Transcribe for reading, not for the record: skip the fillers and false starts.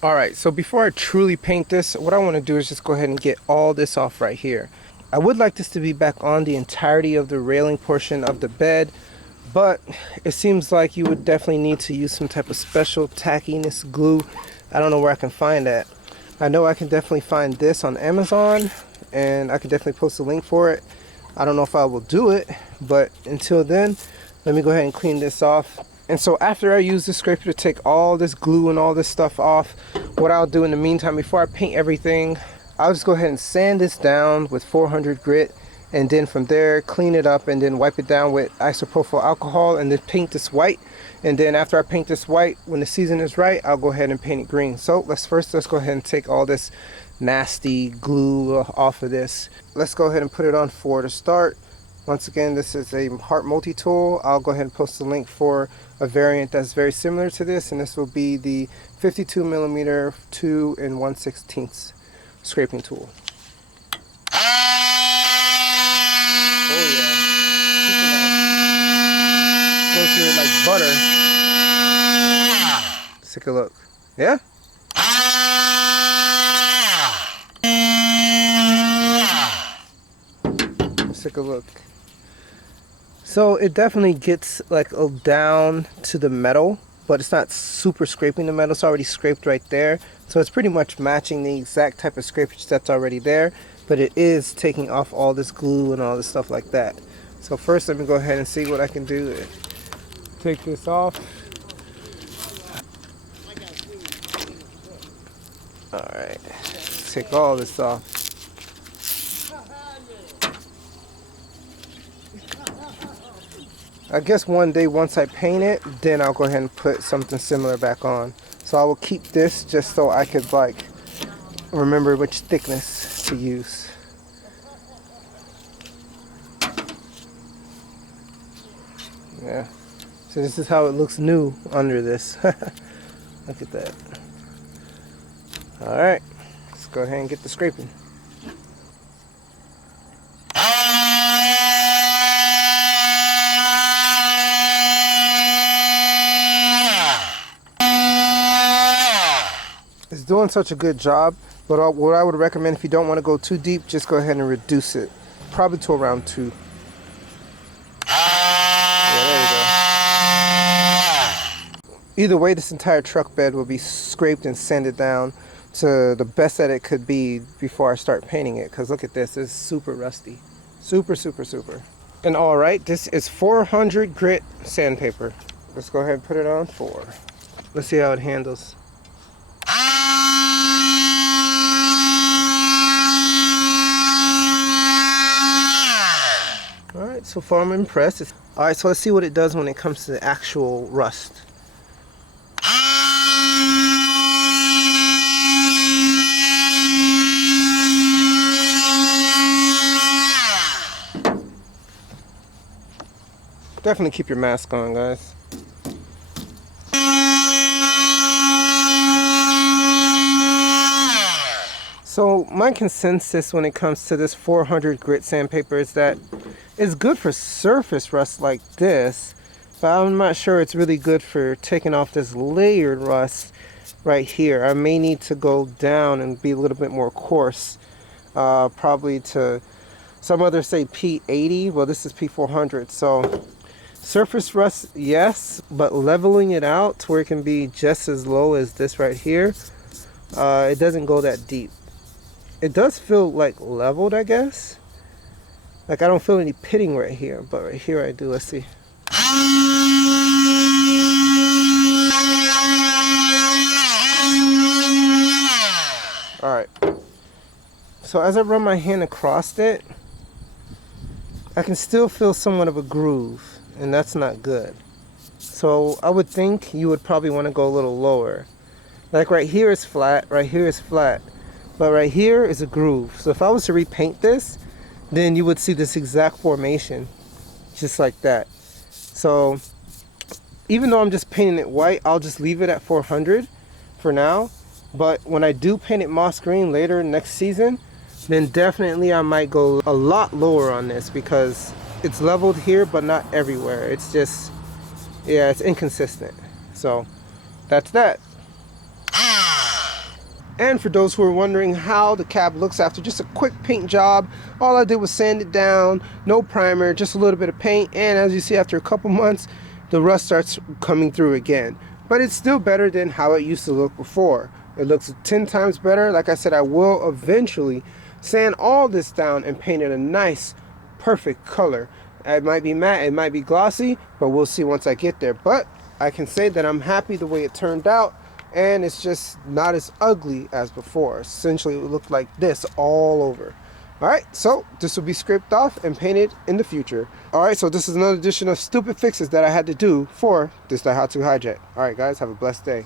Alright, so before I truly paint this, what I want to do is just go ahead and get all this off right here. I would like this to be back on the entirety of the railing portion of the bed, but it seems like you would definitely need to use some type of special tackiness glue. I don't know where I can find that. I know I can definitely find this on Amazon, and I can definitely post a link for it. I don't know if I will do it, but until then, let me go ahead and clean this off. And so after I use the scraper to take all this glue and all this stuff off, what I'll do in the meantime, before I paint everything, I'll just go ahead and sand this down with 400 grit, and then from there clean it up and then wipe it down with isopropyl alcohol and then paint this white. And then after I paint this white, when the season is right, I'll go ahead and paint it green. So let's go ahead and take all this nasty glue off of this. Let's go ahead and put it on for to start. Once again, this is a Hart multi-tool. I'll go ahead and post a link for a variant that's very similar to this, and this will be the 52mm 2 1/16 scraping tool. Oh yeah, go through it like butter. Let's take a look. Yeah? Let's take a look. So it definitely gets like down to the metal, but it's not super scraping the metal. It's already scraped right there. So it's pretty much matching the exact type of scrapage that's already there, but it is taking off all this glue and all this stuff like that. So first let me go ahead and see what I can do to take this off. Alright, take all this off. I guess one day once I paint it, then I'll go ahead and put something similar back on. So I will keep this just so I could like remember which thickness to use. Yeah. So this is how it looks new under this. Look at that. Alright. Let's go ahead and get the scraping. It's doing such a good job, but what I would recommend, if you don't want to go too deep, just go ahead and reduce it, probably to around 2. Yeah, there we go. Either way, this entire truck bed will be scraped and sanded down to the best that it could be before I start painting it, because look at this, it's super rusty. Super. And alright, this is 400 grit sandpaper. Let's go ahead and put it on 4. Let's see how it handles. Alright, so far I'm impressed. Alright, so let's see what it does when it comes to the actual rust. Definitely keep your mask on, guys. So my consensus when it comes to this 400 grit sandpaper is that it's good for surface rust like this, but I'm not sure it's really good for taking off this layered rust right here. I may need to go down and be a little bit more coarse, probably to, some others say P80, well this is P400. So surface rust, yes, but leveling it out to where it can be just as low as this right here, it doesn't go that deep. It does feel like leveled, I guess. Like I don't feel any pitting right here, but right here I do. Let's see. Alright. So as I run my hand across it, I can still feel somewhat of a groove, and that's not good. So I would think you would probably want to go a little lower. Like right here is flat, right here is flat. But right here is a groove. So if I was to repaint this, then you would see this exact formation, just like that. So even though I'm just painting it white, I'll just leave it at 400 for now. But when I do paint it moss green later next season, then definitely I might go a lot lower on this, because it's leveled here but not everywhere. It's just, yeah, it's inconsistent. So that's that. And for those who are wondering how the cab looks after just a quick paint job, all I did was sand it down, no primer, just a little bit of paint, and as you see, after a couple months the rust starts coming through again. But it's still better than how it used to look before. It looks 10 times better. Like I said, I will eventually sand all this down and paint it a nice perfect color. It might be matte, it might be glossy, but we'll see once I get there. But I can say that I'm happy the way it turned out, and it's just not as ugly as before. Essentially it would look like this all over. Alright, so this will be scraped off and painted in the future. Alright, so this is another edition of stupid fixes that I had to do for this Daihatsu Hijet. Alright guys, have a blessed day.